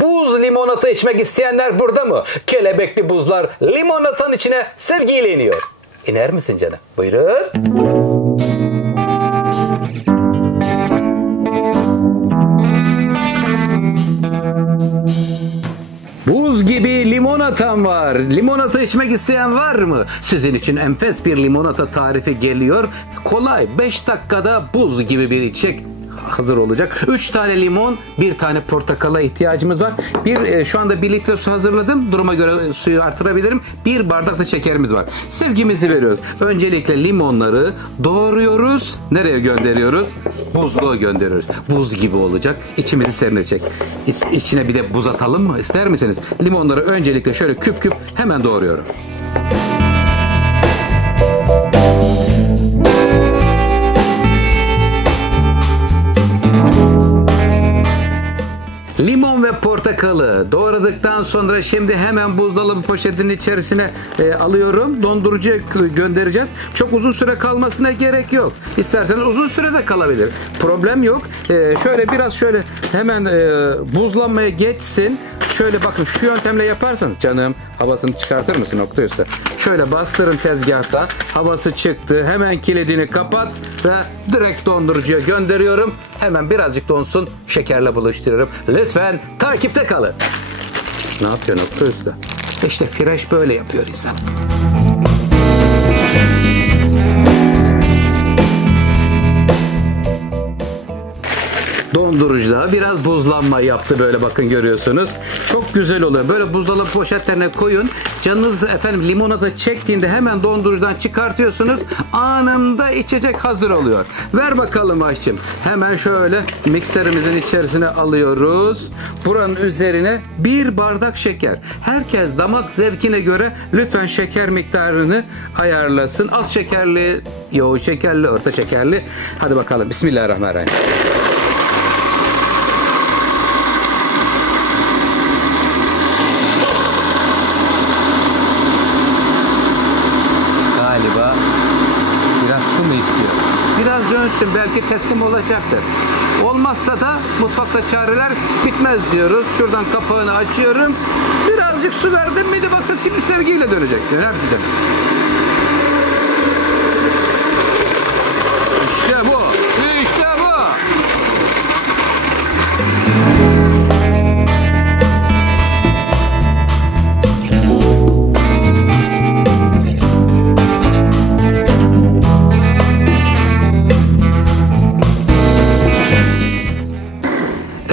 Buz limonata içmek isteyenler burada mı? Kelebekli buzlar limonatanın içine sevgiyle iniyor. İner misin canım? Buyurun. Buz gibi limonatam var. Limonata içmek isteyen var mı? Sizin için enfes bir limonata tarifi geliyor. Kolay, 5 dakikada buz gibi bir içecek hazır olacak. 3 tane limon, 1 tane portakala ihtiyacımız var. Şu anda 1 litre su hazırladım. Duruma göre suyu artırabilirim. 1 bardak da şekerimiz var. Sevgimizi veriyoruz. Öncelikle limonları doğruyoruz. Nereye gönderiyoruz? Buzluğa gönderiyoruz. Buz gibi olacak. İçimizi serinletecek. İçine bir de buz atalım mı? İster misiniz? Limonları öncelikle şöyle küp küp hemen doğruyorum. Limon ve portakalı doğradıktan sonra şimdi hemen buzdolabı poşetinin içerisine alıyorum. Dondurucuya göndereceğiz. Çok uzun süre kalmasına gerek yok. İsterseniz uzun sürede kalabilir. Problem yok. Şöyle biraz şöyle hemen buzlanmaya geçsin. Şöyle bakın şu yöntemle yaparsanız canım havasını çıkartır mısın nokta üstü? Şöyle bastırın tezgahtan. Havası çıktı. Hemen kilidini kapat ve direkt dondurucuya gönderiyorum. Hemen birazcık donsun. Şekerle buluşturuyorum. Lütfen takipte kalın. Ne yapıyor nokta üstü? İşte fresh böyle yapıyor insan. Dondurucuda biraz buzlanma yaptı böyle bakın görüyorsunuz. Çok güzel oluyor. Böyle buzdolabı poşetlerine koyun. Canınız efendim limonata çektiğinde hemen dondurucudan çıkartıyorsunuz. Anında içecek hazır oluyor. Ver bakalım aşçım. Hemen şöyle mikserimizin içerisine alıyoruz. Buranın üzerine 1 bardak şeker. Herkes damak zevkine göre lütfen şeker miktarını ayarlasın. Az şekerli, yoğun şekerli, orta şekerli. Hadi bakalım. Bismillahirrahmanirrahim. Biraz dönsün belki teslim olacaktır. Olmazsa da mutfakta çareler bitmez diyoruz. Şuradan kapağını açıyorum. Birazcık su verdim miydi bakın şimdi sevgiyle dönecek. Döner misin? İşte bu. İşte bu.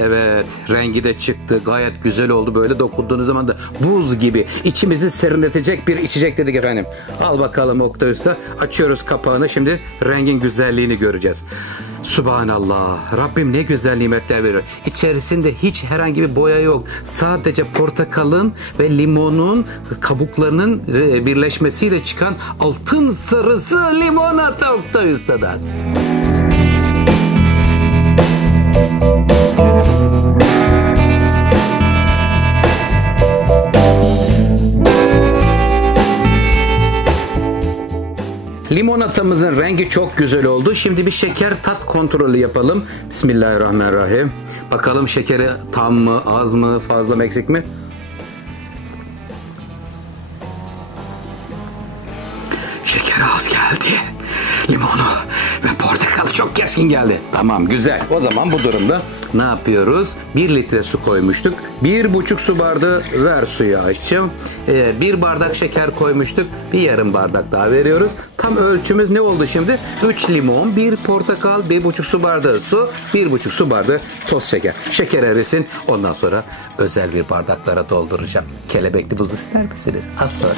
Evet, rengi de çıktı. Gayet güzel oldu. Böyle dokunduğunuz zaman da buz gibi içimizi serinletecek bir içecek dedik efendim. Al bakalım Oktay Usta. Açıyoruz kapağını. Şimdi rengin güzelliğini göreceğiz. Subhanallah. Rabbim ne güzel nimetler veriyor. İçerisinde hiç herhangi bir boya yok. Sadece portakalın ve limonun kabuklarının birleşmesiyle çıkan altın sarısı limonata Oktay Usta'dan. Limonatamızın rengi çok güzel oldu. Şimdi bir şeker tat kontrolü yapalım. Bismillahirrahmanirrahim. Bakalım şekeri tam mı, az mı, fazla mı, eksik mi? Şekeri az geldi. Limonu ve portakalı çok keskin geldi. Tamam güzel. O zaman bu durumda ne yapıyoruz? 1 litre su koymuştuk. 1,5 su bardağı ver suyu açacağım. 1 bardak şeker koymuştuk. Bir yarım bardak daha veriyoruz. Tam ölçümüz ne oldu şimdi? 3 limon, 1 portakal, 1,5 su bardağı su, 1,5 su bardağı toz şeker. Şeker erisin. Ondan sonra özel bir bardaklara dolduracağım. Kelebekli buz ister misiniz? Az sonra.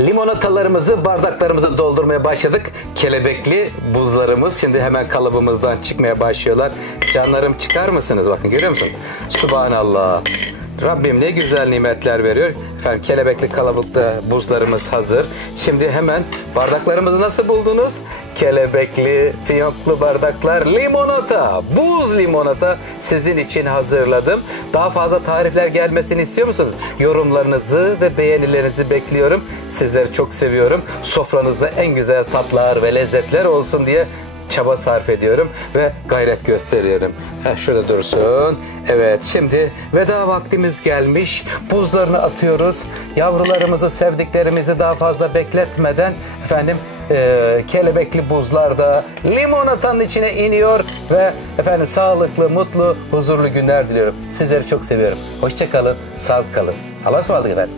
Limonatalarımızı bardaklarımıza doldurmaya başladık. Kelebekli buzlarımız şimdi hemen kalıbımızdan çıkmaya başlıyorlar. Canlarım çıkar mısınız? Bakın görüyor musun? Subhanallah. Rabbim ne güzel nimetler veriyor. Efendim kelebekli kalıplı buzlarımız hazır. Şimdi hemen bardaklarımızı nasıl buldunuz? kelebekli, fiyonklu bardaklar limonata, buz limonata sizin için hazırladım. Daha fazla tarifler gelmesini istiyor musunuz? Yorumlarınızı ve beğenilerinizi bekliyorum. Sizleri çok seviyorum. Sofranızda en güzel tatlar ve lezzetler olsun diye çaba sarf ediyorum ve gayret gösteriyorum. Şurada dursun. Evet, şimdi veda vaktimiz gelmiş. Buzlarını atıyoruz. Yavrularımızı, sevdiklerimizi daha fazla bekletmeden efendim kelebekli buzlar da limonatanın içine iniyor ve efendim sağlıklı, mutlu, huzurlu günler diliyorum. Sizleri çok seviyorum. Hoşça kalın, sağlıklı kalın. Allah'a ısmarladık efendim.